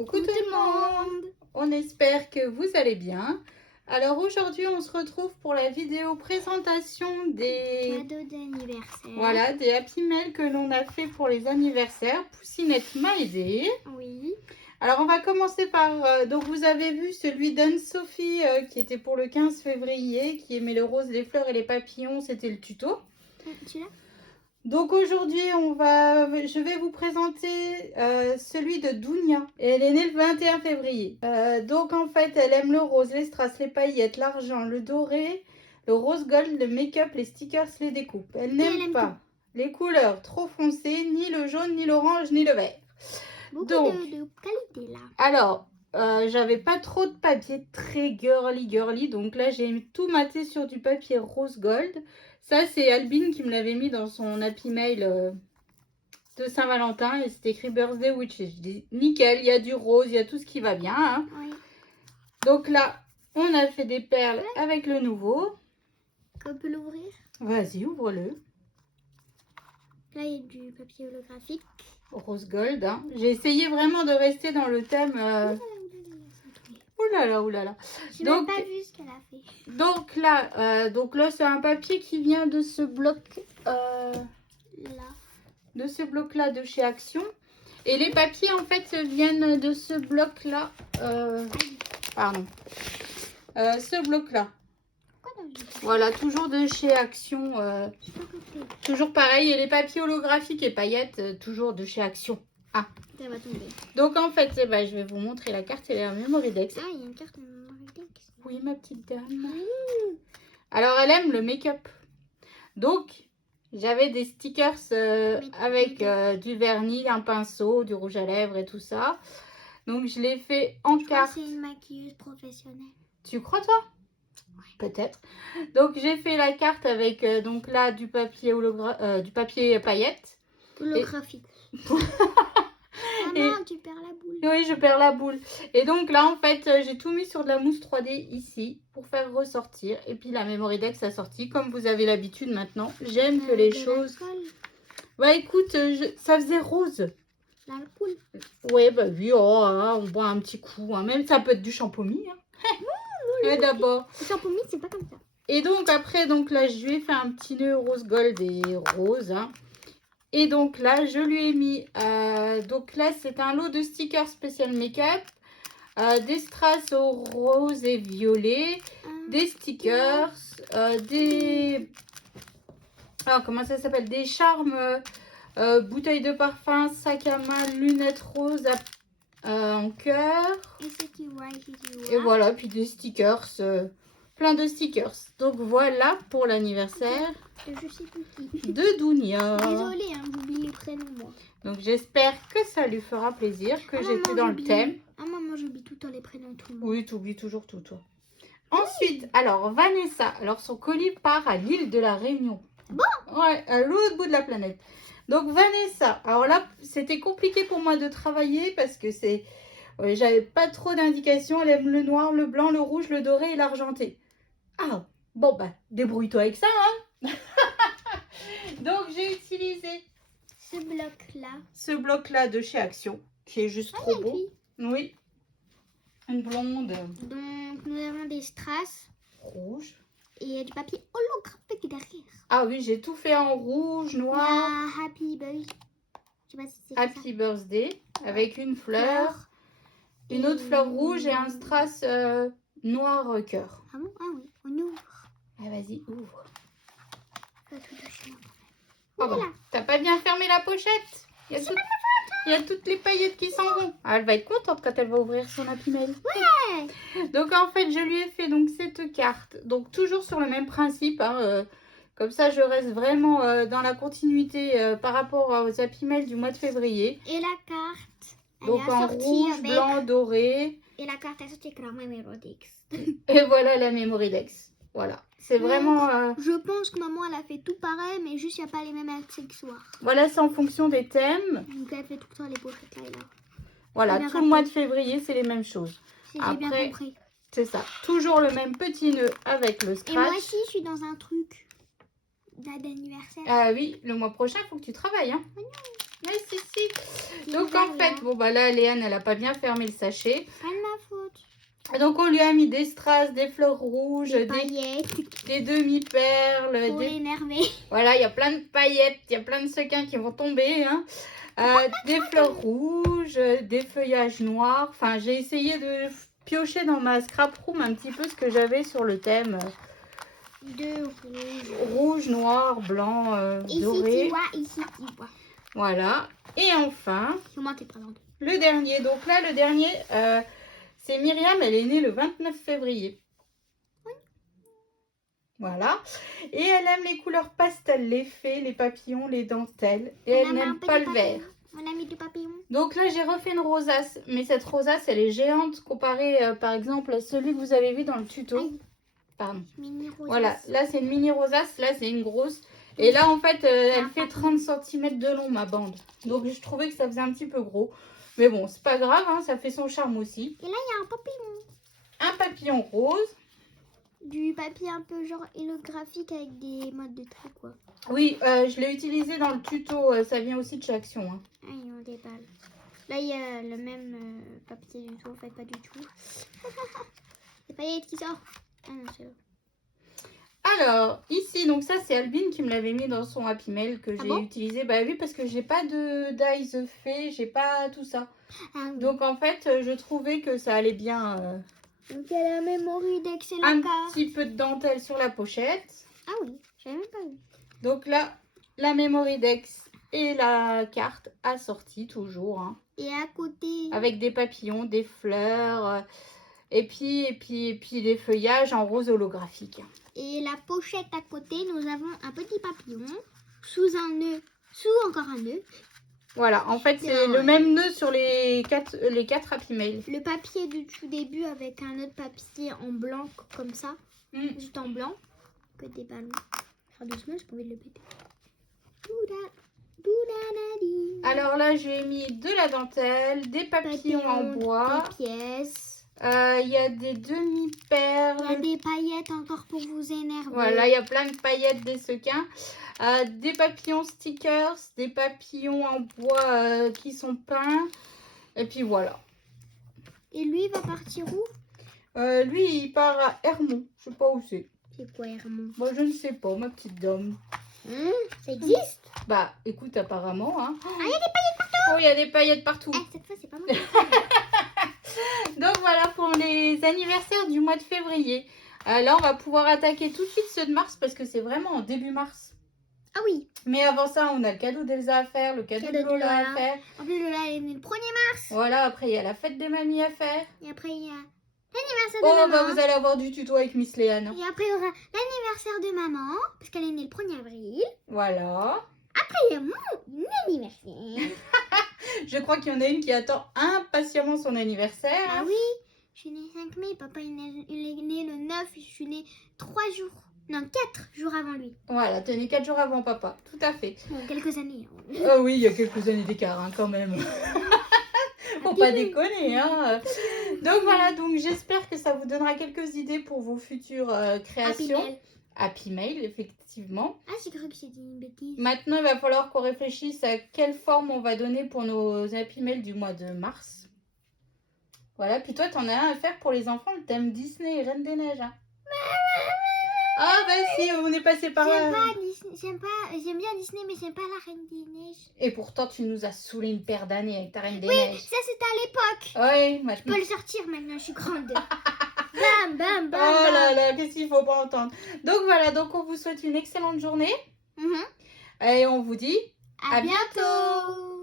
Coucou tout le monde. On espère que vous allez bien. Alors aujourd'hui on se retrouve pour la vidéo présentation des cadeaux d'anniversaire. Voilà, des Happy Mail que l'on a fait pour les anniversaires. Poussinette m'a aidé. Oui. Alors on va commencer par, donc vous avez vu celui d'Anne-Sophie qui était pour le 15 février, qui aimait le rose, les fleurs et les papillons, c'était le tuto. Celui-là. Donc aujourd'hui, je vais vous présenter celui de Dounia. Elle est née le 21 février. Donc en fait, elle aime le rose, les strass, les paillettes, l'argent, le doré, le rose gold, le make-up, les stickers, les découpes. Elle n'aime pas les couleurs trop foncées, ni le jaune, ni l'orange, ni le vert. Beaucoup Donc, de qualité là. Alors, j'avais pas trop de papier très girly. Donc là, j'ai tout maté sur du papier rose gold. Ça, c'est Albine qui me l'avait mis dans son Happy Mail de Saint-Valentin. Et c'est écrit Birthday Witches. Je dis nickel, il y a du rose, il y a tout ce qui va bien. Hein. Oui. Donc là, on a fait des perles avec le nouveau. On peut l'ouvrir. Vas-y, ouvre-le. Là, il y a du papier holographique. Rose gold. Hein. J'ai essayé vraiment de rester dans le thème. Oulala. J'ai même pas vu ce qu'elle a fait. Donc là, c'est un papier qui vient de ce bloc Là. De ce bloc là de chez Action. Et les papiers en fait viennent de ce bloc là. Pardon. Ce bloc là. Voilà, toujours de chez Action. Toujours pareil. Et les papiers holographiques et paillettes, toujours de chez Action. Ah. Ça va tomber. Donc en fait, je vais vous montrer la carte et la Memory Dex. Ah, il y a une carte Memory Dex. Oui, ma petite dame. Alors, elle aime le make-up. Donc, j'avais des stickers avec du vernis, un pinceau, du rouge à lèvres et tout ça. Donc, je l'ai fait en carte. C'est une maquilleuse professionnelle. Tu crois, toi? Peut-être. Donc, j'ai fait la carte avec donc là du papier du papier paillettes. Holographique. Et... Maman, tu perds la boule. Oui, je perds la boule. Et donc là, en fait, j'ai tout mis sur de la mousse 3D ici pour faire ressortir. Et puis la Memory Dex a sorti, comme vous avez l'habitude maintenant. J'aime que les choses... Bah écoute, ça faisait rose. L'alcool. Ouais, bah oui, on boit un petit coup. Hein. Même ça peut être du champomis. Hein. D'abord. Le champomis, c'est pas comme ça. Et donc après, là, je lui ai fait un petit nœud rose gold et rose. Hein. Et donc là, je lui ai mis, donc là, c'est un lot de stickers spécial make-up, des strass au rose et violet, des stickers, comment ça s'appelle, des charmes, bouteilles de parfum, sac à main, lunettes roses en cœur. Et voilà, puis des stickers, plein de stickers. Donc voilà pour l'anniversaire de Dounia. Désolée, hein, j'oublie les prénoms moi. Donc j'espère que ça lui fera plaisir, que j'étais dans le thème. Ah maman, j'oublie tout le temps les prénoms de tout le monde. Oui, tu oublies toujours tout toi. Ensuite, alors Vanessa, alors son colis part à l'île de la Réunion. Bon. Ouais, à l'autre bout de la planète. Donc Vanessa, alors là, c'était compliqué pour moi de travailler parce que j'avais pas trop d'indications. Elle aime le noir, le blanc, le rouge, le doré et l'argenté. Ah, bon bah, débrouille-toi avec ça, hein. Donc j'ai utilisé ce bloc-là de chez Action, qui est juste trop beau. Oui, une blonde. Donc nous avons des strass Rouge. et du papier holographique derrière. Ah oui, j'ai tout fait en rouge, noir. Happy Birthday. Je sais pas si c'est Happy Birthday avec une fleur, une autre fleur rouge et un strass noir cœur. Ah bon? Ah oui, on ouvre. Ah vas-y, ouvre. Oh bah, t'as pas bien fermé la pochette. Il y a toutes les paillettes qui s'en vont. Ah, elle va être contente quand elle va ouvrir son Happy Mail. Ouais. Donc en fait, je lui ai fait donc cette carte. Donc toujours sur le même principe. Hein, comme ça, je reste vraiment dans la continuité par rapport aux Happy Mail du mois de février. Et la carte. Donc en rouge, blanc, doré. Et la carte est sortie avec la Memory Dex. Et voilà la Memory Dex. Voilà. C'est vraiment... Je pense que maman, elle a fait tout pareil, mais juste il n'y a pas les mêmes accessoires. Voilà, c'est en fonction des thèmes. Donc elle fait tout le temps les pochettes là et là. Voilà, tout le mois de février, c'est les mêmes choses. Si j'ai bien compris. C'est ça. Toujours le même petit nœud avec le scratch. Et moi aussi, je suis dans un truc d'anniversaire. Ah oui, le mois prochain, il faut que tu travailles. Hein. Mais si. Donc en fait, bon bah là, Léane, elle a pas bien fermé le sachet. Pas de ma faute. Donc on lui a mis des strass, des fleurs rouges, Des paillettes. des demi-perles. Pour l'énerver. Voilà, il y a plein de paillettes, il y a plein de sequins qui vont tomber. Hein. Des fleurs rouges, des feuillages noirs. Enfin, j'ai essayé de piocher dans ma scrap room un petit peu ce que j'avais sur le thème. De rouge. Rouge, noir, blanc, doré. Ici, tu vois. Voilà. Et enfin, Comment t'es présente? le dernier. Donc là, le dernier, c'est Myriam. Elle est née le 29 février. Oui. Voilà. Et elle aime les couleurs pastel, les fées, les papillons, les dentelles. Et elle n'aime pas le vert. On a mis du papillon. Donc là, j'ai refait une rosace. Mais cette rosace, elle est géante comparée, par exemple, à celui que vous avez vu dans le tuto. Aïe. Pardon. Mini rosace. Voilà, là, c'est une mini rosace. Là, c'est une grosse. Et là, en fait, elle fait 30 cm de long, ma bande. Donc, je trouvais que ça faisait un petit peu gros. Mais bon, c'est pas grave, hein, ça fait son charme aussi. Et là, il y a un papillon. Un papillon rose. Du papier un peu genre holographique avec des modes de trait, quoi. Oui, je l'ai utilisé dans le tuto. Ça vient aussi de chez Action. Hein. Ah, il y a des balles. Là, il y a le même papier du tout. En fait, pas du tout. C'est paillettes qui sort. Ah non, c'est là. Alors, ici, donc ça, c'est Albine qui me l'avait mis dans son Happy Mail que j'ai utilisé. Bah oui, parce que j'ai pas de dies fait, j'ai pas tout ça. Ah, oui. Donc, en fait, je trouvais que ça allait bien. Donc, il y a la mémoire d'excellent Un carte. petit peu de dentelle sur la pochette. Ah oui, j'avais même pas vu. Donc là, la Memory Dex et la carte assortie toujours. Hein, Et à côté, avec des papillons, des fleurs, et puis des feuillages en rose holographique. et la pochette à côté, nous avons un petit papillon sous un nœud, sous encore un nœud. Voilà, en fait, c'est le même nœud sur les quatre Happy Mail. Le papier du tout début avec un autre papier en blanc comme ça, juste en blanc, que des ballons. Faire doucement, j'ai pas envie de le péter. Alors là, j'ai mis de la dentelle, des papillons en bois. Des pièces. Il y a des demi-perles. Il y a des paillettes encore pour vous énerver. Voilà, il y a plein de paillettes, des sequins. Des papillons stickers, des papillons en bois qui sont peints. Et puis voilà. Et lui, il va partir où? Lui, il part à Hermont. Je sais pas où c'est. C'est quoi, Hermont? Moi, je ne sais pas, ma petite dame. Ça existe? Bah, écoute, apparemment. Hein. Ah, il y a des paillettes partout! Oh, il y a des paillettes partout. Ah, cette fois, c'est pas moi. Donc voilà pour les anniversaires du mois de février. Là, on va pouvoir attaquer tout de suite ceux de mars parce que c'est vraiment en début mars. Ah oui. Mais avant ça, on a le cadeau d'Elsa à faire, le cadeau de Lola à faire. En plus, Lola est née le 1er mars. Voilà, après, il y a la fête des mamies à faire. Et après, il y a l'anniversaire de Oh, maman. bah vous allez avoir du tuto avec Miss Léane. Et après, il y aura l'anniversaire de maman, parce qu'elle est née le 1er avril. Voilà. Après, il y a mon anniversaire. Je crois qu'il y en a une qui attend impatiemment son anniversaire. Ah oui, je suis née le 5 mai, papa il est né le 9, je suis née 3 jours, non 4 jours avant lui. Voilà, tenez 4 jours avant papa, tout à fait. Bon, quelques années. Ah oui, il y a quelques années d'écart hein, quand même. Faut pas déconner. Hein. Donc voilà, donc j'espère que ça vous donnera quelques idées pour vos futures créations. Happy Mail, effectivement. Ah, j'ai cru que j'ai dit une bêtise. Maintenant, il va falloir qu'on réfléchisse à quelle forme on va donner pour nos Happy Mail du mois de mars. Voilà, puis toi, t'en as un à faire pour les enfants, le thème Disney et Reine des Neiges. Hein. Ah, bah si, on est passé par là. J'aime bien Disney, mais j'aime pas la Reine des Neiges. Et pourtant, tu nous as saoulé une paire d'années avec ta Reine des Neiges. Neiges. Oui, ça c'était à l'époque. Oui, je peux le sortir maintenant, je suis grande. Bam, bam, bam. Oh là là, qu'est-ce qu'il faut pas entendre. Donc voilà, donc on vous souhaite une excellente journée. Et on vous dit à bientôt.